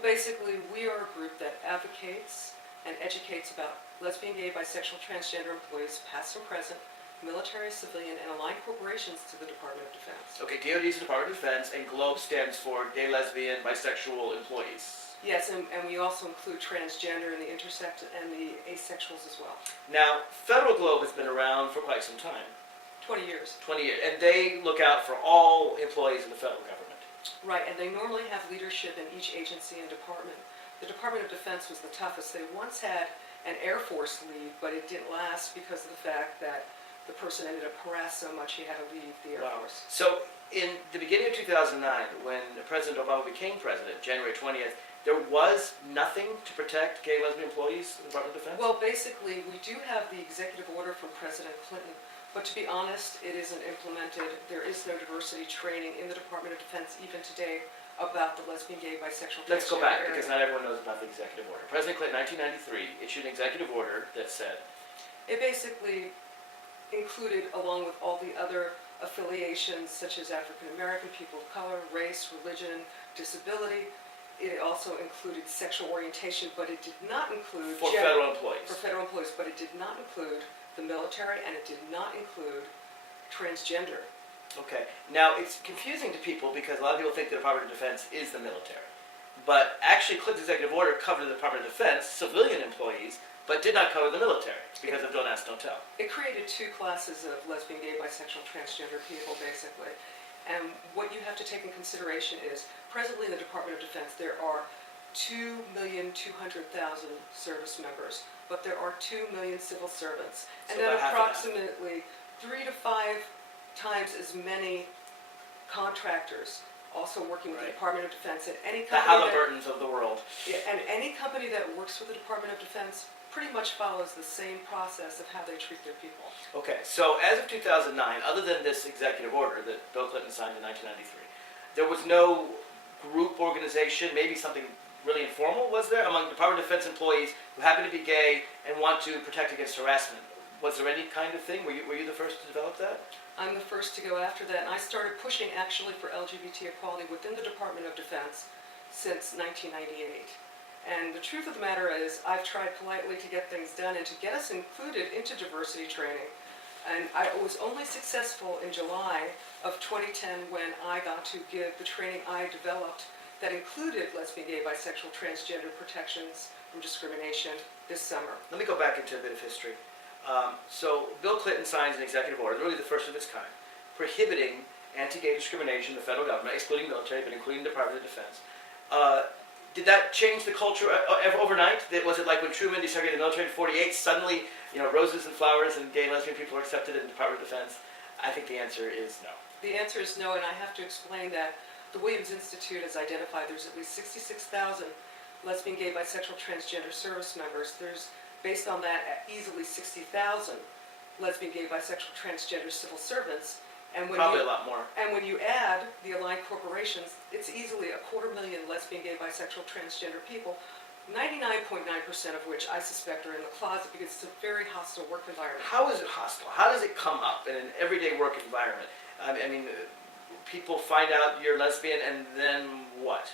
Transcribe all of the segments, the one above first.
Well, basically, we are a group that advocates and educates about lesbian, gay, bisexual, transgender employees, past and present, military, civilian, and aligned corporations to the Department of Defense. Okay, DOD is the Department of Defense, and GLOBE stands for gay, lesbian, bisexual employees. Yes, and we also include transgender and the intersex and the asexuals as well. Now, Federal GLOBE has been around for quite some time. 20 years. 20 years. And they look out for all employees in the federal government. Right, and they normally have leadership in each agency and department. The Department of Defense was the toughest. They once had an Air Force lead, but it didn't last because of the fact that the person ended up harassed so much he had to leave the Air Force. So in the beginning of 2009, when President Obama became president, January 20th, there was nothing to protect gay, lesbian employees in the Department of Defense? Well, basically, we do have the executive order from President Clinton, but to be honest, it isn't implemented. There is no diversity training in the Department of Defense even today about the lesbian, gay, bisexual, transgender. Let's go back, area. because not everyone knows about the executive order. President Clinton, 1993, issued an executive order that said, It basically included, along with all the other affiliations such as African American, people of color, race, religion, disability. It also included sexual orientation, but it did not include for federal employees. For federal employees, but it did not include the military, and it did not include transgender. Okay. Now, it's confusing to people because a lot of people think the Department of Defense is the military. But actually, Clinton's executive order covered the Department of Defense, civilian employees, but did not cover the military because of Don't Ask, Don't Tell. It created two classes of lesbian, gay, bisexual, transgender people, basically. And what you have to take in consideration is, presently in the Department of Defense, there are 2,200,000 service members, but there are 2 million civil servants. And So then about half of that. approximately 3 to 5 times as many contractors also working with the Right. Department of Defense. And any The company Halliburtons of the world. and any company that works for the Department of Defense pretty much follows the same process of how they treat their people. Okay, so as of 2009, other than this executive order that Bill Clinton signed in 1993, there was no group organization, maybe something really informal, was there, among Department of Defense employees who happen to be gay and want to protect against harassment? Was there any kind of thing? Were you the first to develop that? I'm the first to go after that, and I started pushing actually for LGBT equality within the Department of Defense since 1998. And the truth of the matter is, I've tried politely to get things done and to get us included into diversity training. And I was only successful in July of 2010 when I got to give the training I developed that included lesbian, gay, bisexual, transgender protections from discrimination this summer. Let me go back into a bit of history. So Bill Clinton signs an executive order, really the first of its kind, prohibiting anti-gay discrimination in the federal government, excluding military, but including the Department of Defense. Did that change the culture overnight? Was it like when Truman desegregated the military in 48, suddenly, roses and flowers and gay and lesbian people are accepted in the Department of Defense? I think the answer is no. The answer is no, and I have to explain that the Williams Institute has identified there's at least 66,000 lesbian, gay, bisexual, transgender service members. There's, based on that, easily 60,000 lesbian, gay, bisexual, transgender civil servants. And when Probably a lot more. And when you add the aligned corporations, it's easily 250,000 lesbian, gay, bisexual, transgender people, 99.9% of which I suspect are in the closet because it's a very hostile work environment. How is it hostile? How does it come up in an everyday work environment? I mean, people find out you're lesbian and then what?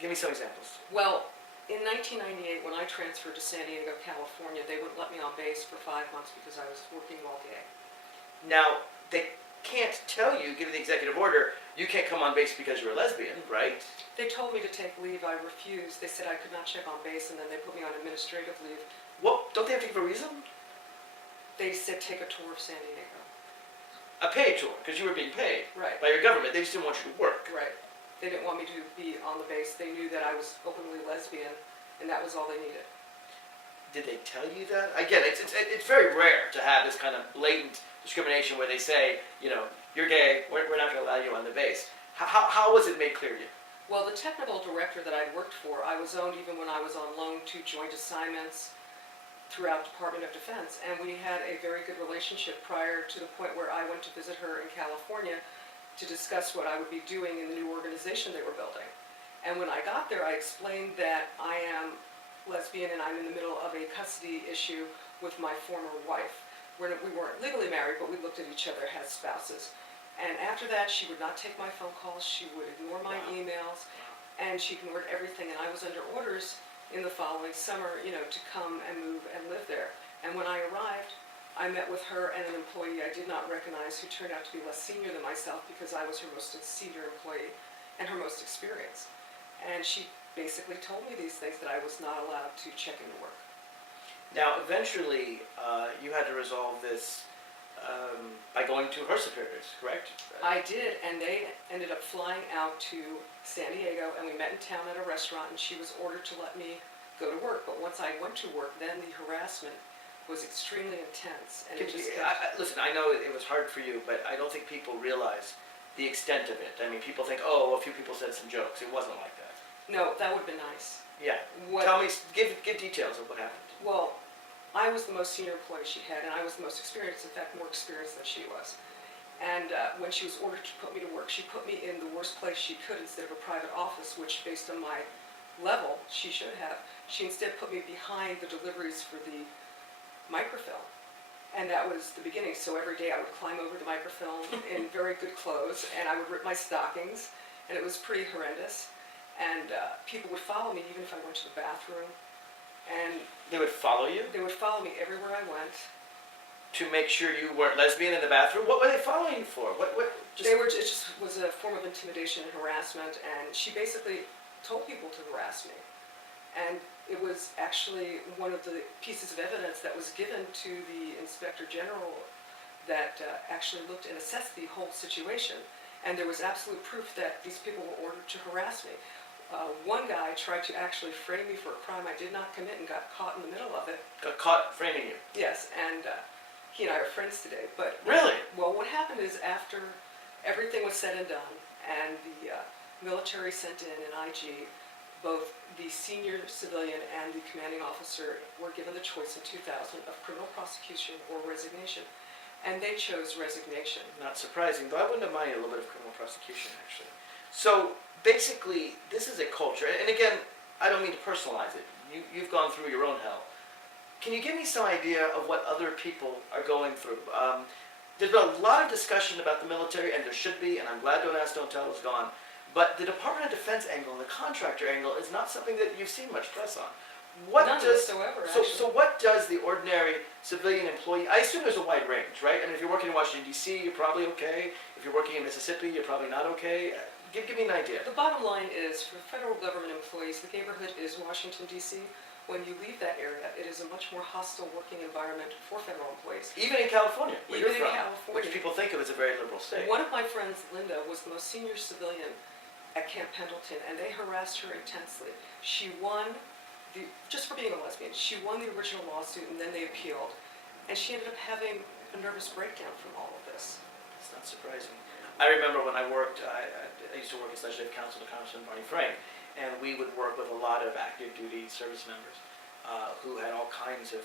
Give me some examples. Well, in 1998, when I transferred to San Diego, California, they wouldn't let me on base for 5 months because I was working while gay. Now, they can't tell you, given the executive order, you can't come on base because you're a lesbian, right? They told me to take leave. I refused. They said I could not check on base, and then they put me on administrative leave. Well, don't they have to give a reason? They said take a tour of San Diego. A paid tour, because you were being paid Right. by your government. They just didn't want you to work. Right. They didn't want me to be on the base. They knew that I was openly lesbian, and that was all they needed. Did they tell you that? Again, it's very rare to have this kind of blatant discrimination where they say, you're gay, we're not going to allow you on the base. How was it made clear to you? Well, the technical director that I'd worked for, I was owned even when I was on loan to joint assignments throughout Department of Defense, and we had a very good relationship prior to the point where I went to visit her in California to discuss what I would be doing in the new organization they were building. And when I got there, I explained that I am lesbian and I'm in the middle of a custody issue with my former wife. We weren't legally married, but we looked at each other as spouses. And after that, she would not take my phone calls, she would ignore my emails, and she ignored everything, and I was under orders in the following summer, to come and move and live there. And when I arrived, I met with her and an employee I did not recognize who turned out to be less senior than myself because I was her most senior employee and her most experienced. And she basically told me these things, that I was not allowed to check into work. Now, eventually, you had to resolve this by going to her superiors, correct? I did, and they ended up flying out to San Diego, and we met in town at a restaurant, and she was ordered to let me go to work. But once I went to work, then the harassment was extremely intense. And Listen, I know it was hard for you, but I don't think people realize the extent of it. I mean, people think, oh, a few people said some jokes. It wasn't like that. No, that would have been nice. Yeah. Tell me, give details of what happened. Well, I was the most senior employee she had, and I was the most experienced, in fact, more experienced than she was. And when she was ordered to put me to work, she put me in the worst place she could instead of a private office, which, based on my level, she should have. She instead put me behind the deliveries for the microfilm. And that was the beginning. So every day I would climb over the microfilm in very good clothes, and I would rip my stockings, and it was pretty horrendous. And people would follow me even if I went to the bathroom. And they would follow you? They would follow me everywhere I went. To make sure you weren't lesbian in the bathroom? What were they following you for? It just was a form of intimidation and harassment, and she basically told people to harass me. And it was actually one of the pieces of evidence that was given to the Inspector General that actually looked and assessed the whole situation. And there was absolute proof that these people were ordered to harass me. One guy tried to actually frame me for a crime I did not commit and got caught in the middle of it. Got caught framing you? Yes, and he and I are friends today. But really? Well, what happened is, after everything was said and done, and the military sent in an IG, both the senior civilian and the commanding officer were given the choice in 2000 of criminal prosecution or resignation, and they chose resignation. Not surprising, though I wouldn't have minded a little bit of criminal prosecution, actually. So basically, this is a culture, and again, I don't mean to personalize it. You've gone through your own hell. Can you give me some idea of what other people are going through? There's been a lot of discussion about the military, and there should be, and I'm glad Don't Ask, Don't Tell is gone. But the Department of Defense angle and the contractor angle is not something that you've seen much press on. None whatsoever, so what does the ordinary civilian employee, I assume there's a wide range, right? I mean, if you're working in Washington, D.C., you're probably okay. If you're working in Mississippi, you're probably not okay. Give me an idea. The bottom line is, for federal government employees, the neighborhood is Washington, D.C. When you leave that area, it is a much more hostile working environment for federal employees. Even in California, where you're from, California, which people think of as a very liberal state. One of my friends, Linda, was the most senior civilian at Camp Pendleton, and they harassed her intensely. She won, just for being a lesbian, she won the original lawsuit, and then they appealed. And she ended up having a nervous breakdown from all of this. It's not surprising. I remember when I worked, I used to work as legislative counsel to Congressman Barney Frank, and we would work with a lot of active duty service members who had all kinds of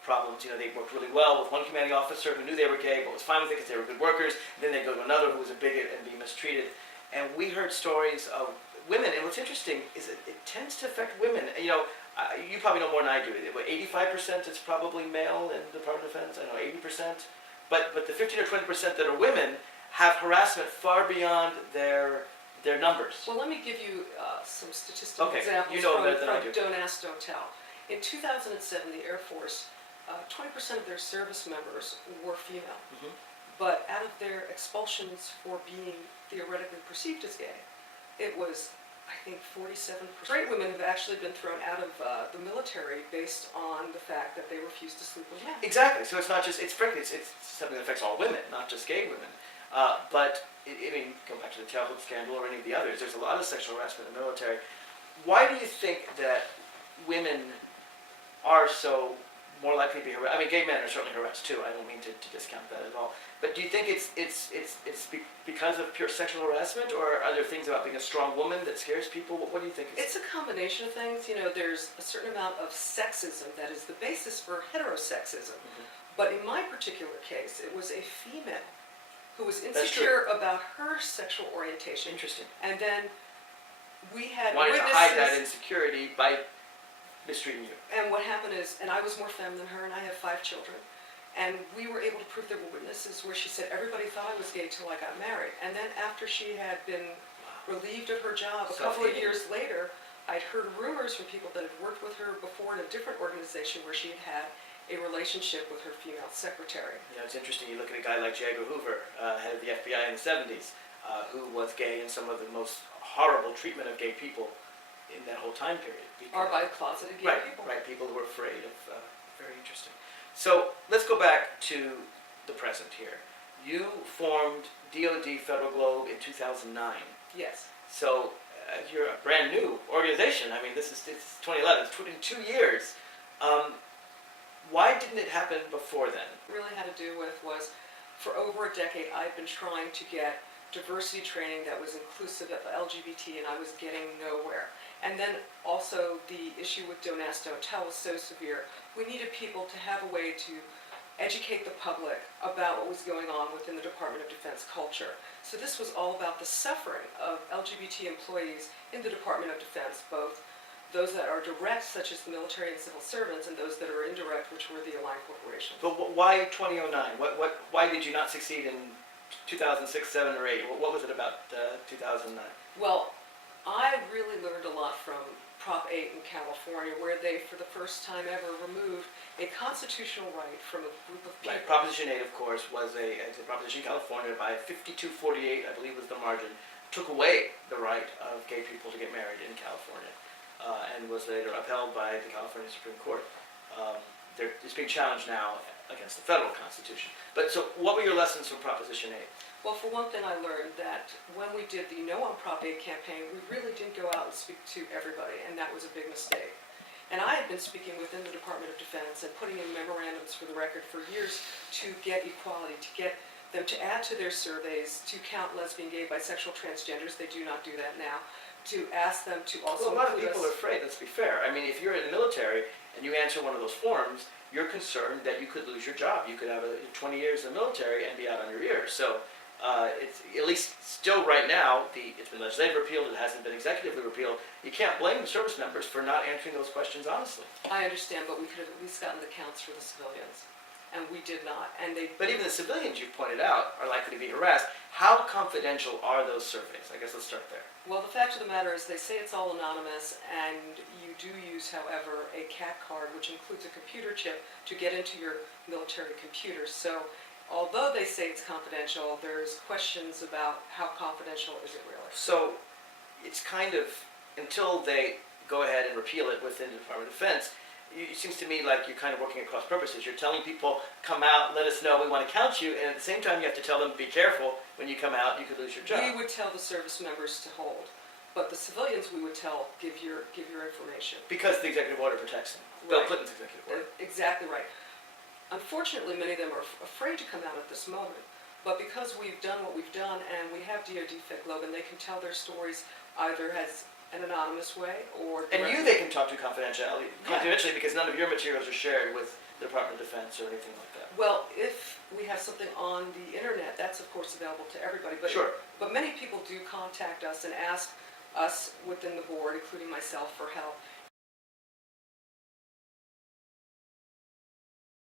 problems. You know, they worked really well with one commanding officer who knew they were gay but was fine with it because they were good workers. And then they'd go to another who was a bigot and be mistreated. And we heard stories of women, and what's interesting is it tends to affect women. You know, you probably know more than I do. 85% is probably male in the Department of Defense. I don't know, 80%. But the 15 or 20% that are women have harassment far beyond their numbers. Well, let me give you some statistical examples you know from better than I do. Don't Ask, Don't Tell. In 2007, the Air Force, 20% of their service members were female. Mm-hmm. But out of their expulsions for being theoretically perceived as gay, it was, I think, 47%. Straight women have actually been thrown out of the military based on the fact that they refused to sleep with men. Exactly. So it's not just, it's frankly, it's something that affects all women, not just gay women. But, I mean, go back to the Talbot scandal or any of the others, there's a lot of sexual harassment in the military. Why do you think that women are so more likely to be harassed? I mean, gay men are certainly harassed too. I don't mean to discount that at all. But do you think it's because of pure sexual harassment, or are there things about being a strong woman that scares people? What do you think? It's a combination of things. You know, there's a certain amount of sexism that is the basis for heterosexism. Mm-hmm. But in my particular case, it was a female who was insecure about her sexual orientation. Interesting. And then we had wanted witnesses. To hide that insecurity by mistreating you. And what happened is, and I was more femme than her, and I have 5 children, and we were able to prove there were witnesses where she said everybody thought I was gay till I got married. And then after she had been relieved of her job. A couple of Self-hating. years later, I'd heard rumors from people that had worked with her before in a different organization where she had had a relationship with her female secretary. You know, it's interesting, you look at a guy like J. Edgar Hoover, head of the FBI in the 70s, who was gay in some of the most horrible treatment of gay people in that whole time period. Or by closeted gay Right, people. right, people who were afraid of, very interesting. So let's go back to the present here. You formed DOD Federal Globe in 2009. Yes. So you're a brand new organization. I mean, it's 2011, it's in 2 years. Why didn't it happen before then? Really had to do with was, for over a decade, I'd been trying to get diversity training that was inclusive of LGBT, and I was getting nowhere. And then also the issue with Don't Ask, Don't Tell was so severe. We needed people to have a way to educate the public about what was going on within the Department of Defense culture. So this was all about the suffering of LGBT employees in the Department of Defense, both those that are direct, such as the military and civil servants, and those that are indirect, which were the aligned corporations. But why 2009? Why did you not succeed in 2006, 7, or 8? What was it about 2009? Well, I really learned a lot from Prop 8 in California, where they, for the first time ever, removed a constitutional right from a group of people. Right. Proposition 8, of course, was a proposition in California by 52-48, I believe was the margin, took away the right of gay people to get married in California, and was later upheld by the California Supreme Court. It's being challenged now against the federal constitution. But so what were your lessons from Proposition 8? Well, for one thing, I learned that when we did the No on Prop 8 campaign, we really didn't go out and speak to everybody, and that was a big mistake. And I had been speaking within the Department of Defense and putting in memorandums for the record for years to get equality, to get them to add to their surveys, to count lesbian, gay, bisexual, transgenders. They do not do that now. To ask them to also Well, a lot of include people are afraid, let's be fair. I mean, if you're in the military and you answer one of those forms, you're concerned that you could lose your job. You could have 20 years in the military and be out on your ears. So it's, at least still right now, it's been legislatively repealed, it hasn't been executively repealed. You can't blame the service members for not answering those questions honestly. I understand, but we could have at least gotten the counts for the civilians, and we did not. And they. But even the civilians you've pointed out are likely to be harassed. How confidential are those surveys? I guess let's start there. Well, the fact of the matter is they say it's all anonymous, and you do use, however, a CAT card, which includes a computer chip, to get into your military computer. So although they say it's confidential, there's questions about how confidential is it really. So it's kind of, until they go ahead and repeal it within the Department of Defense, it seems to me like you're kind of working at cross purposes. You're telling people, come out, let us know, we want to count you, and at the same time you have to tell them, be careful, when you come out, you could lose your job. We would tell the service members to hold, but the civilians we would tell, give your information. Because the executive order protects them. Bill Right. Clinton's executive order. Exactly right. Unfortunately, many of them are afraid to come out at this moment, but because we've done what we've done, and we have DOD Fed Globe, and they can tell their stories either as an anonymous way or And you directly. they can talk to confidentially because none of your materials are shared with the Department of Defense or anything like that. Well, if we have something on the internet, that's of course available to everybody, but Sure. But many people do contact us and ask us within the board, including myself, for help.